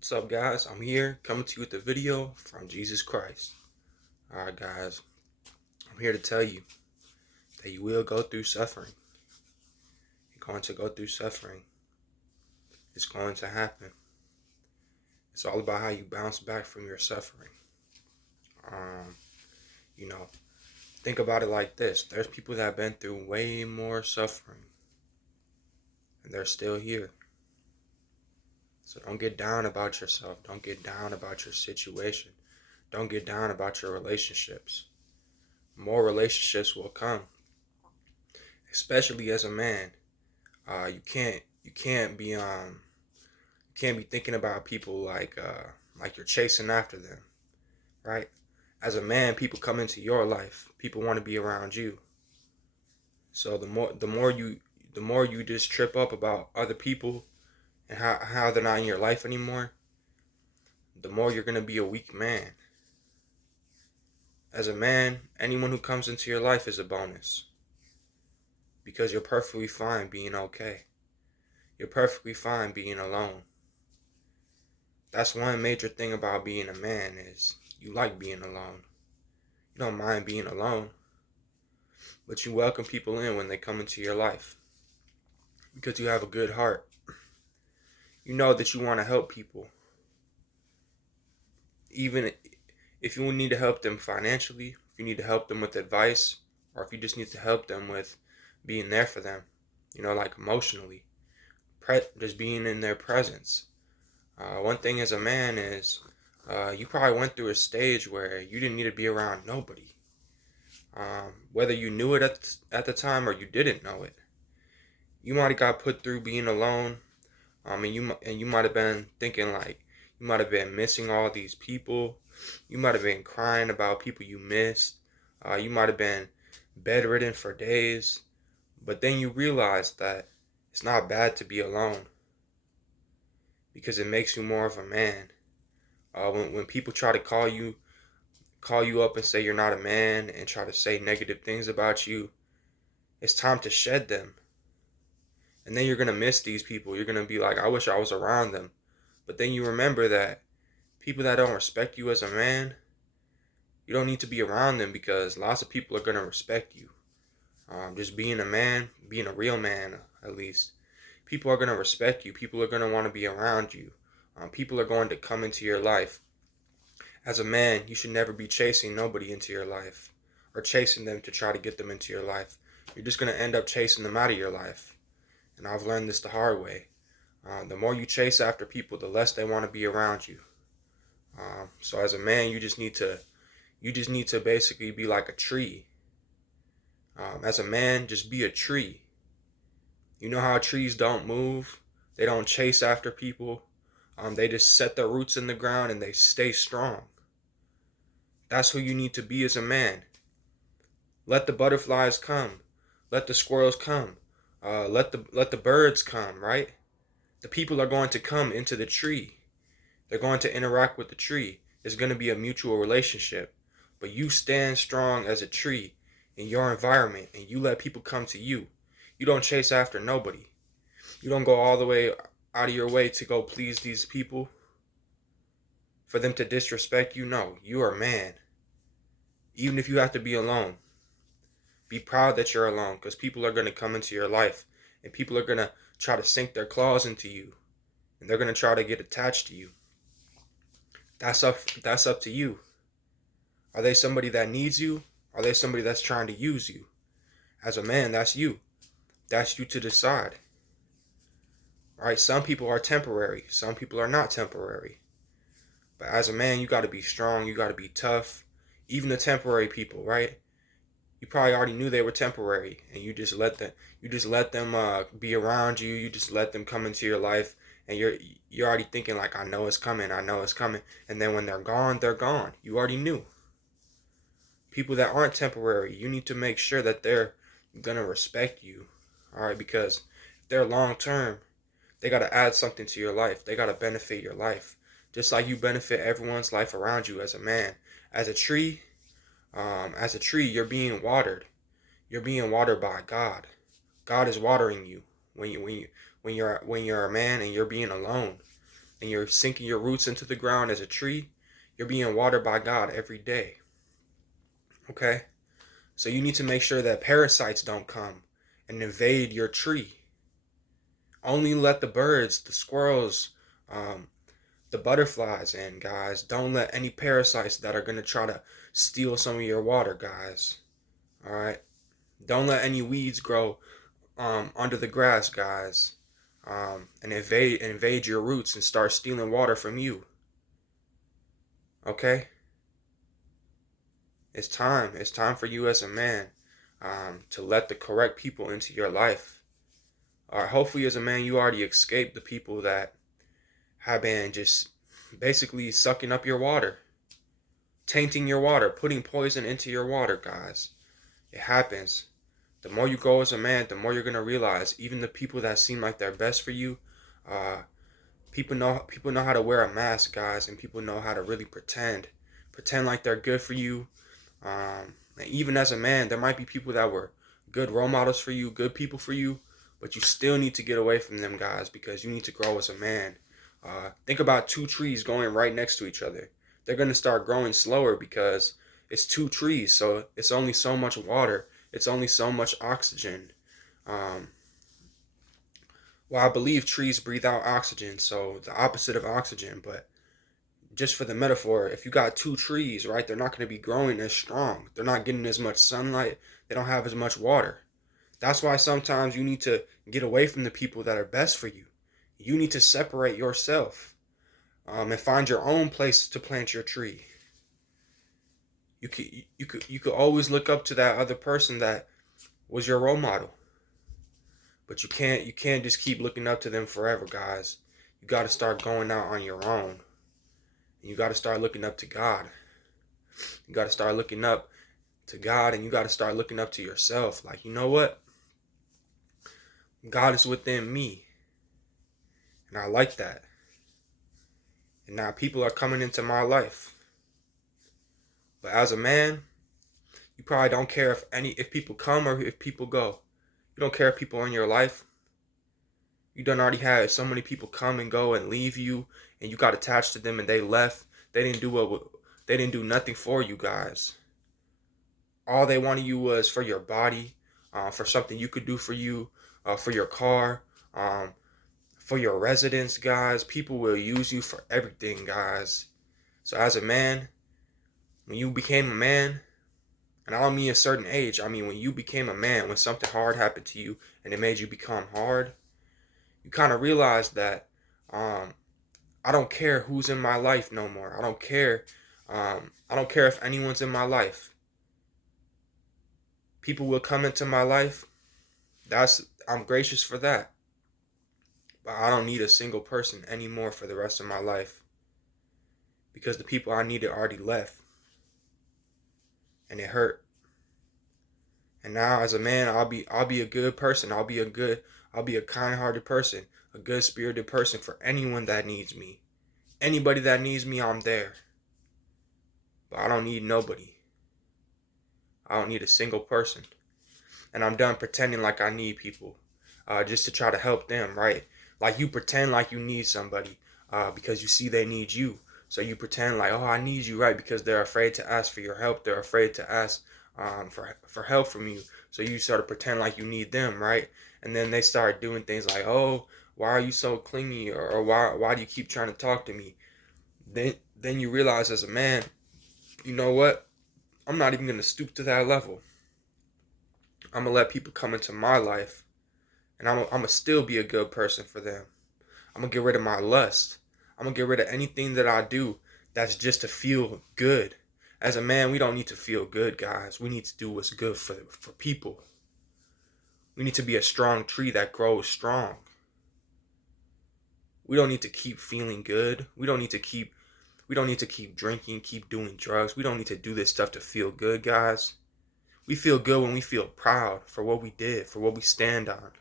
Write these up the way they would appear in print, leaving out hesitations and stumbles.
What's up, guys? I'm here coming to you with a video from Jesus Christ. Alright, guys, I'm here to tell you that you will go through suffering. You're going to go through suffering. It's going to happen. It's all about how you bounce back from your suffering. Um, you know, think about it like this. There's people that have been through way more suffering, and they're still here. So don't get down about yourself. Don't get down about your situation. Don't get down about your relationships. More relationships will come, especially as a man. You can't be thinking about people like you're chasing after them, right? As a man, people come into your life. People want to be around you. So the more you just trip up about other people and how they're not in your life anymore, the more you're gonna be a weak man. As a man, anyone who comes into your life is a bonus because you're perfectly fine being okay. You're perfectly fine being alone. That's one major thing about being a man is you like being alone. You don't mind being alone, but you welcome people in when they come into your life because you have a good heart. You know that you want to help people, even if you need to help them financially, if you need to help them with advice, or if you just need to help them with being there for them, like emotionally, just being in their presence. One thing as a man is you probably went through a stage where you didn't need to be around nobody. Whether you knew it at the time or you didn't know it, you might have got put through being alone. And you might have been thinking like you might have been missing all these people. You might have been crying about people you missed. You might have been bedridden for days. But then you realize that it's not bad to be alone because it makes you more of a man. When people try to call you up and say you're not a man and try to say negative things about you, it's time to shed them. And then you're going to miss these people. You're going to be like, I wish I was around them. But then you remember that people that don't respect you as a man, you don't need to be around them because lots of people are going to respect you. Just being a man, being a real man at least, people are going to respect you. People are going to want to be around you. People are going to come into your life. As a man, you should never be chasing nobody into your life or chasing them to try to get them into your life. You're just going to end up chasing them out of your life. And I've learned this the hard way. The more you chase after people, the less they want to be around you. So as a man, you just need to basically be like a tree. As a man, just be a tree. You know how trees don't move? They don't chase after people. They just set their roots in the ground and they stay strong. That's who you need to be as a man. Let the butterflies come. Let the squirrels come. Let the birds come, right? The people are going to come into the tree. They're going to interact with the tree. It's going to be a mutual relationship. But you stand strong as a tree in your environment and you let people come to you. You don't chase after nobody. You don't go all the way out of your way to go please these people for them to disrespect you. No, you are a man. Even if you have to be alone, be proud that you're alone because people are going to come into your life and people are going to try to sink their claws into you and they're going to try to get attached to you. That's up to you. Are they somebody that needs you? Are they somebody that's trying to use you? As a man, that's you. That's you to decide. Right? Some people are temporary. Some people are not temporary. But as a man, you got to be strong. You got to be tough. Even the temporary people, right? You probably already knew they were temporary, and you just let them be around you. You just let them come into your life, and you're already thinking like, I know it's coming. I know it's coming. And then when they're gone, they're gone. You already knew. People that aren't temporary, you need to make sure that they're gonna respect you. All right, because if they're long term, they gotta add something to your life. They gotta benefit your life, just like you benefit everyone's life around you as a man. As a tree, you're being watered. You're being watered by God. God is watering you when you're a man and you're being alone. and you're sinking your roots into the ground as a tree, you're being watered by God every day. Okay? So you need to make sure that parasites don't come and invade your tree. Only let the birds, the squirrels, the butterflies in, guys. Don't let any parasites that are going to try to steal some of your water, guys. All right? Don't let any weeds grow under the grass, guys, and invade your roots and start stealing water from you. Okay? It's time. It's time for you as a man to let the correct people into your life. Or hopefully as a man you already escaped the people that have been just basically sucking up your water, tainting your water, putting poison into your water, guys. It happens. The more you grow as a man, the more you're gonna realize even the people that seem like they're best for you, people know how to wear a mask, guys, and people know how to really pretend like they're good for you. And even as a man, there might be people that were good role models for you, good people for you, but you still need to get away from them, guys, because you need to grow as a man. Think about two trees going right next to each other. They're going to start growing slower because it's two trees, so it's only so much water. It's only so much oxygen. Well, I believe trees breathe out oxygen, so the opposite of oxygen, but just for the metaphor, if you got two trees, right, they're not going to be growing as strong. They're not getting as much sunlight. They don't have as much water. That's why sometimes you need to get away from the people that are best for you. You need to separate yourself and find your own place to plant your tree. You could always look up to that other person that was your role model, but you can't just keep looking up to them forever, guys. You got to start going out on your own. You got to start looking up to God. You got to start looking up to God, and you got to start looking up to yourself. Like, you know what? God is within me. And I like that. And now people are coming into my life. But as a man, you probably don't care if people come or if people go. You don't care if people are in your life. You done already had so many people come and go and leave you, and you got attached to them and they left. They didn't do nothing for you, guys. All they wanted you was for your body, for something you could do for you, for your car, for your residence, guys. People will use you for everything, guys. So as a man, when you became a man, and I don't mean a certain age, I mean when you became a man, when something hard happened to you and it made you become hard, you kind of realize that I don't care who's in my life no more. I don't care. I don't care if anyone's in my life. People will come into my life. I'm gracious for that. But I don't need a single person anymore for the rest of my life, because the people I needed already left, and it hurt. And now as a man, I'll be a good person. I'll be a kind-hearted person, a good-spirited person for anyone that needs me. Anybody that needs me, I'm there. But I don't need nobody. I don't need a single person. And I'm done pretending like I need people just to try to help them, right? Like you pretend like you need somebody because you see they need you. So you pretend like, oh, I need you, right? Because they're afraid to ask for your help. They're afraid to ask for help from you. So you sort of pretend like you need them, right? And then they start doing things like, oh, why are you so clingy? Or why do you keep trying to talk to me? Then you realize as a man, you know what? I'm not even going to stoop to that level. I'm going to let people come into my life, and I'm going to still be a good person for them. I'm going to get rid of my lust. I'm going to get rid of anything that I do that's just to feel good. As a man, we don't need to feel good, guys. We need to do what's good for people. We need to be a strong tree that grows strong. We don't need to keep feeling good. We don't need to keep drinking, keep doing drugs. We don't need to do this stuff to feel good, guys. We feel good when we feel proud for what we did, for what we stand on.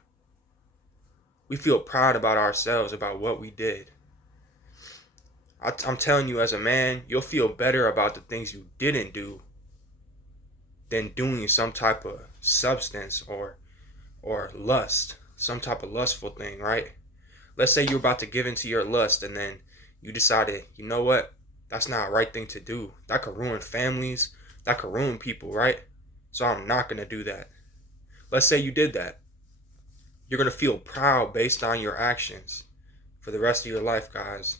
We feel proud about ourselves, about what we did. I'm telling you, as a man, you'll feel better about the things you didn't do than doing some type of substance or lust, some type of lustful thing, right? Let's say you're about to give into your lust, and then You decided, you know what? That's not a right thing to do. That could ruin families. That could ruin people, right? So I'm not going to do that. Let's say you did that. You're going to feel proud based on your actions for the rest of your life, guys.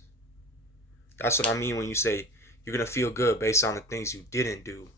That's what I mean when you say you're going to feel good based on the things you didn't do.